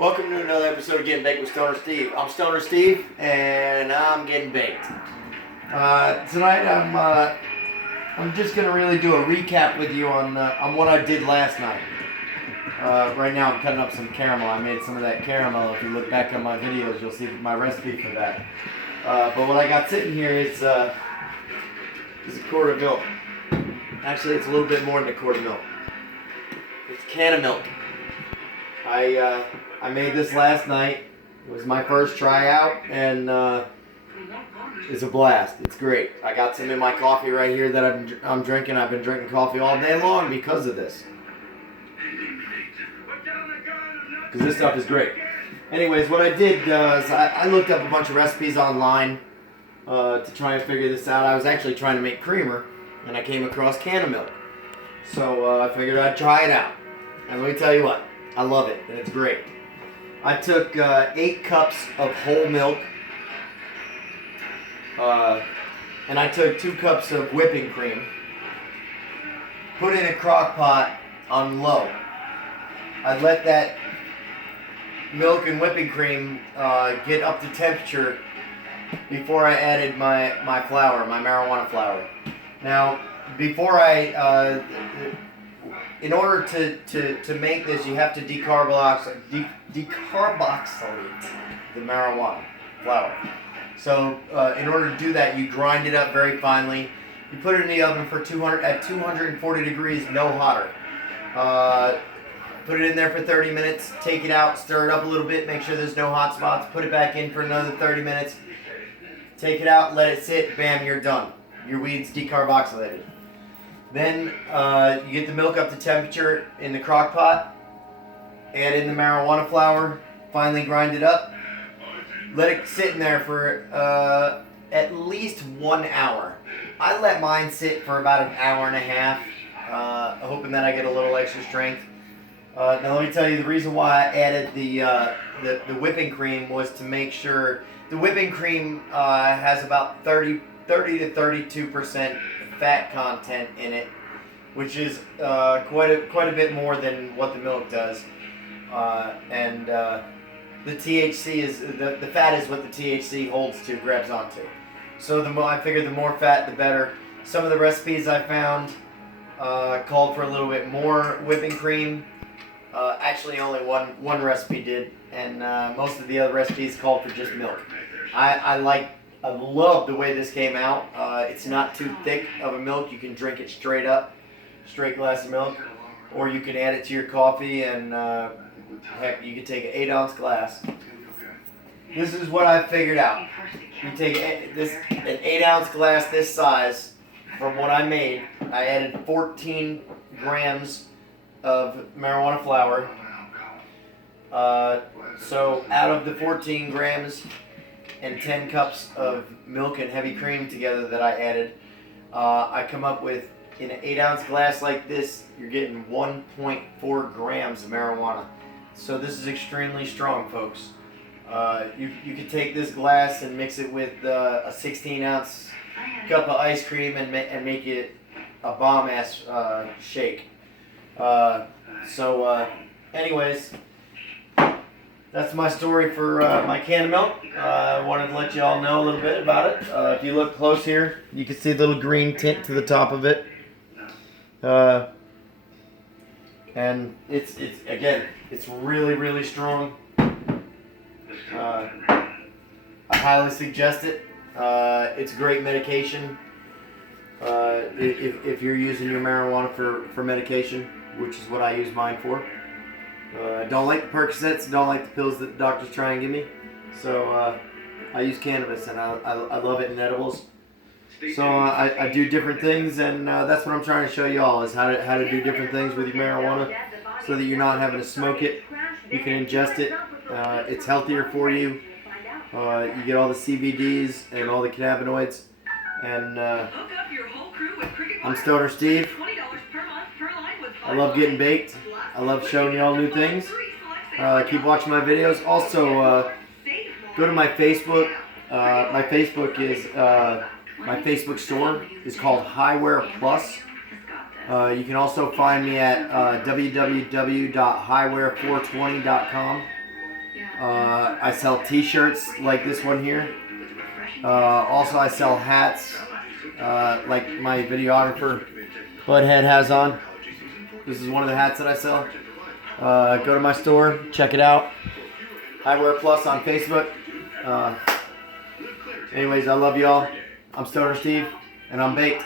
Welcome to another episode of Getting Baked with Stoner Steve. I'm Stoner Steve, and I'm getting baked. Tonight, I'm just gonna really do a recap with you on what I did last night. Right now, I'm cutting up some caramel. I made some of that caramel. If you look back on my videos, you'll see my recipe for that. But what I got sitting here is a quart of milk. Actually, it's a little bit more than a quart of milk. It's a can of milk. I made this last night. It was my first tryout, and it's a blast. It's great. I got some in my coffee right here that I'm drinking. I've been drinking coffee all day long because of this. Because this stuff is great. Anyways, what I did is I looked up a bunch of recipes online to try and figure this out. I was actually trying to make creamer, and I came across can of milk. So I figured I'd try it out. And let me tell you what, I love it, and it's great. I took 8 cups of whole milk, and I took 2 cups of whipping cream, put it in a crock pot on low. I let that milk and whipping cream get up to temperature before I added my flour, my marijuana flour. Now, before in order to make this, you have to decarboxylate the marijuana flour. So in order to do that, you grind it up very finely. You put it in the oven for 240 degrees, no hotter. Put it in there for 30 minutes, take it out, stir it up a little bit, make sure there's no hot spots, put it back in for another 30 minutes, take it out, let it sit, bam, you're done. Your weed's decarboxylated. Then you get the milk up to temperature in the crock pot, add in the marijuana flour, finally grind it up, let it sit in there for at least 1 hour. I let mine sit for about an hour and a half, hoping that I get a little extra strength. Now let me tell you, the reason why I added the whipping cream was to make sure the whipping cream has about 30 to 32% fat content in it, which is quite a bit more than what the milk does, and the THC is the fat is what the THC grabs onto. So I figured the more fat, the better. Some of the recipes I found called for a little bit more whipping cream. Actually, only one recipe did, and most of the other recipes called for just milk. I love the way this came out. It's not too thick of a milk. You can drink it straight up, straight glass of milk, or you can add it to your coffee, and heck, you could take an 8-ounce glass. This is what I figured out. You take an 8-ounce glass this size. From what I made, I added 14 grams of marijuana flour. So out of the 14 grams and 10 cups of milk and heavy cream together that I added, I come up with, in an 8-ounce glass like this, you're getting 1.4 grams of marijuana. So this is extremely strong, folks. You could take this glass and mix it with a 16-ounce cup of ice cream and make it a bomb-ass shake. Anyways, that's my story for my can of milk. I wanted to let you all know a little bit about it. If you look close here, you can see the little green tint to the top of it. And it's really, really strong. I highly suggest it. It's a great medication. If you're using your marijuana for medication, which is what I use mine for. I don't like the Percocets, don't like the pills that the doctors try and give me. So I use cannabis, and I love it in edibles. So I do different things, and that's what I'm trying to show you all, is how to do different things with your marijuana so that you're not having to smoke it. You can ingest it. It's healthier for you. You get all the CBDs and all the cannabinoids. And I'm Stoner Steve. I love getting baked. I love showing you all new things. Keep watching my videos. Also, go to my Facebook. My Facebook store is called Highware Plus. You can also find me at www.highware420.com. I sell t-shirts like this one here. Also, I sell hats like my videographer Budhead has on. This is one of the hats that I sell. Go to my store, check it out. Eyewear Plus on Facebook. Anyways, I love y'all. I'm Stoner Steve, and I'm baked.